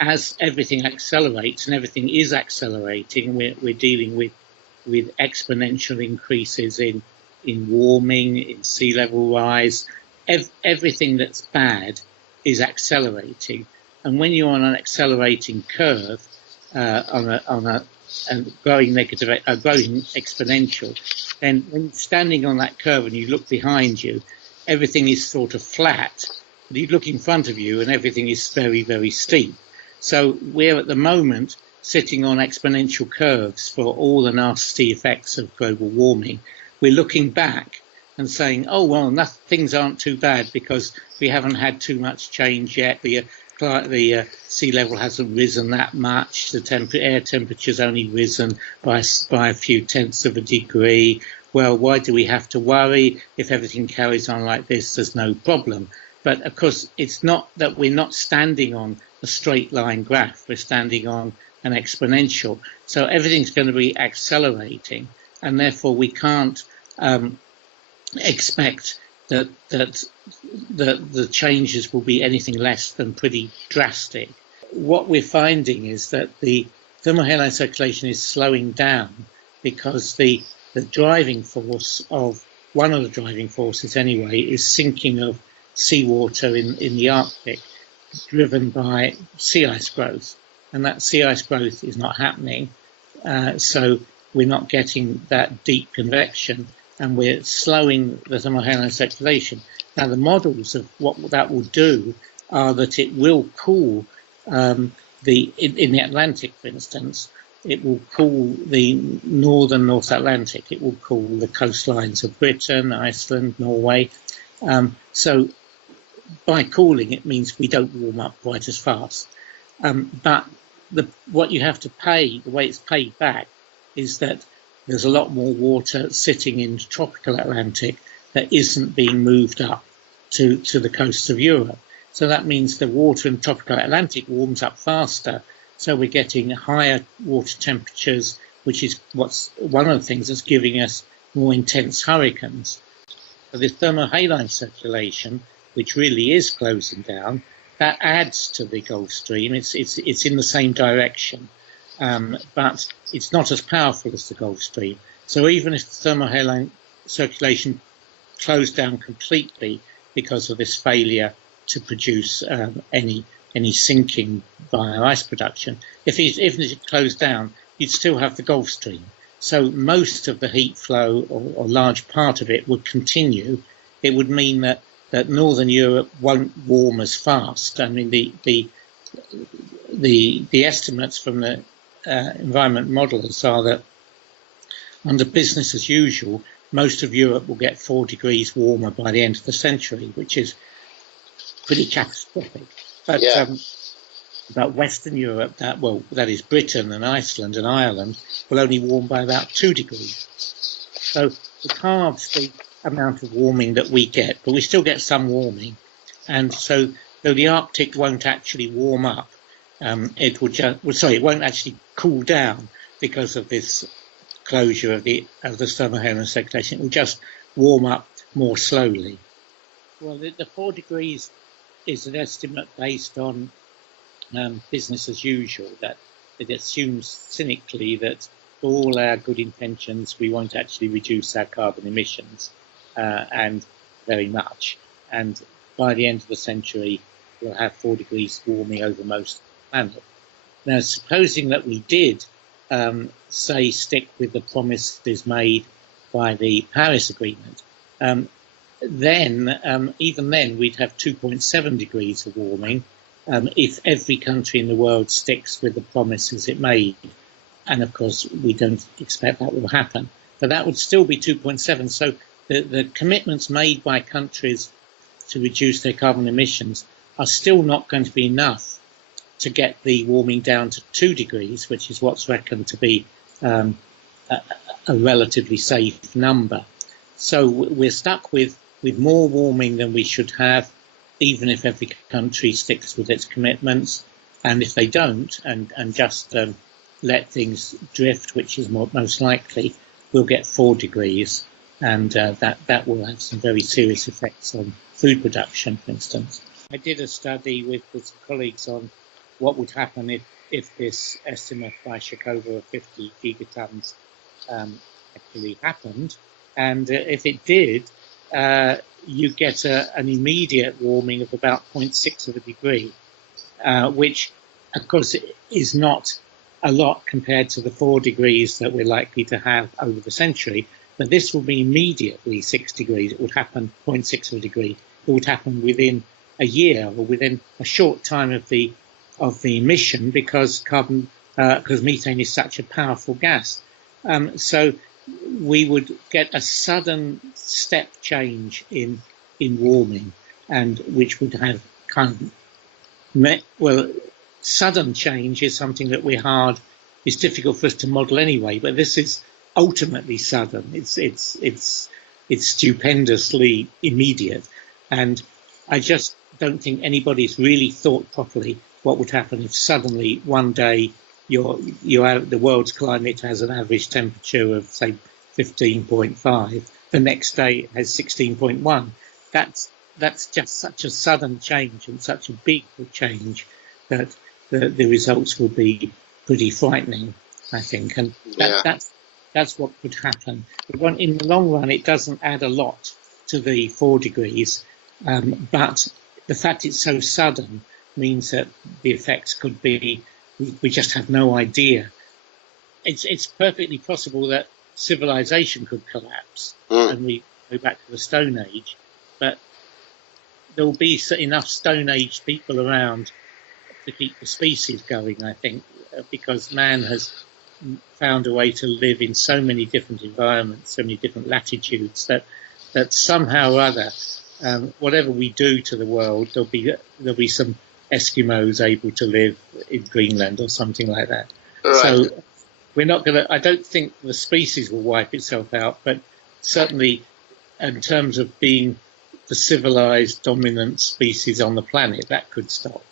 as everything accelerates, and everything is accelerating, we're dealing with exponential increases in warming, in sea level rise. Everything that's bad is accelerating, and when you're on an accelerating curve, on a growing exponential, then when standing on that curve and you look behind you, everything is sort of flat. But you look in front of you and everything is very, very steep. So we're at the moment sitting on exponential curves for all the nasty effects of global warming. We're looking back and saying, oh, well, things aren't too bad because we haven't had too much change yet. The sea level hasn't risen that much. The air temperature's only risen by a few tenths of a degree. Well, why do we have to worry? If everything carries on like this, there's no problem. But of course, it's not that we're not standing on a straight line graph. We're standing on an exponential. So everything's going to be accelerating, and therefore we can't expect that the changes will be anything less than pretty drastic. What we're finding is that the thermohaline circulation is slowing down because the driving force of one of the driving forces anyway is sinking of seawater in the Arctic, driven by sea ice growth, and that sea ice growth is not happening, so we're not getting that deep convection, and we're slowing the thermohaline circulation. Now, the models of what that will do are that it will cool in the Atlantic, for instance, it will cool the North Atlantic. It will cool the coastlines of Britain, Iceland, Norway. So by cooling, it means we don't warm up quite as fast. But what you have to pay, the way it's paid back, is that there's a lot more water sitting in the tropical Atlantic that isn't being moved up to the coast of Europe. So that means the water in the tropical Atlantic warms up faster. So we're getting higher water temperatures, which is one of the things that's giving us more intense hurricanes. So this thermohaline circulation, which really is closing down, that adds to the Gulf Stream. It's in the same direction, but it's not as powerful as the Gulf Stream. So even if the thermohaline circulation closed down completely because of this failure to produce any sinking via ice production, if it closed down, you'd still have the Gulf Stream. So most of the heat flow, or large part of it, would continue. It would mean that Northern Europe won't warm as fast. I mean, the estimates from the environment modelers are that under business as usual, most of Europe will get 4 degrees warmer by the end of the century, which is pretty catastrophic. But about Western Europe, that is Britain and Iceland and Ireland, will only warm by about 2 degrees. So it halves the amount of warming that we get, but we still get some warming. And so though the Arctic won't actually warm up, it won't actually cool down because of this closure of the thermohaline circulation. It will just warm up more slowly. Well, the 4 degrees is an estimate based on business as usual, that it assumes cynically that for all our good intentions, we won't actually reduce our carbon emissions, and very much. And by the end of the century, we'll have 4 degrees warming over most of the planet. Now, supposing that we did, say, stick with the promises made by the Paris Agreement, then even then we'd have 2.7 degrees of warming if every country in the world sticks with the promises it made. And of course, we don't expect that will happen. But that would still be 2.7. So the commitments made by countries to reduce their carbon emissions are still not going to be enough to get the warming down to 2 degrees, which is what's reckoned to be a relatively safe number. So we're stuck with more warming than we should have, even if every country sticks with its commitments. And if they don't, and just let things drift, which is most likely, we'll get 4 degrees, and that will have some very serious effects on food production, for instance. I did a study with colleagues on what would happen if this estimate by Shakova of 50 gigatons actually happened. And if it did, you get an immediate warming of about 0.6 of a degree, which, of course, is not a lot compared to the 4 degrees that we're likely to have over the century. But this will be immediately 6 degrees. It would happen 0.6 of a degree. It would happen within a year or within a short time of the emission, because methane is such a powerful gas. So we would get a sudden step change in warming, and which would have sudden change is something that it's difficult for us to model anyway, but this is ultimately sudden. It's stupendously immediate, and I just don't think anybody's really thought properly what would happen if suddenly one day the world's climate has an average temperature of, say, 15.5. The next day it has 16.1. That's just such a sudden change and such a big change that the results will be pretty frightening, I think. And that's what could happen. But in the long run, it doesn't add a lot to the 4 degrees, but the fact it's so sudden means that the effects could be, we just have no idea. It's perfectly possible that civilization could collapse and we go back to the Stone Age, but there will be enough Stone Age people around to keep the species going, I think, because man has found a way to live in so many different environments, so many different latitudes, that somehow or other, whatever we do to the world, there'll be some Eskimos able to live in Greenland or something like that. Right. So we're not going to, I don't think the species will wipe itself out, but certainly in terms of being the civilized dominant species on the planet, that could stop.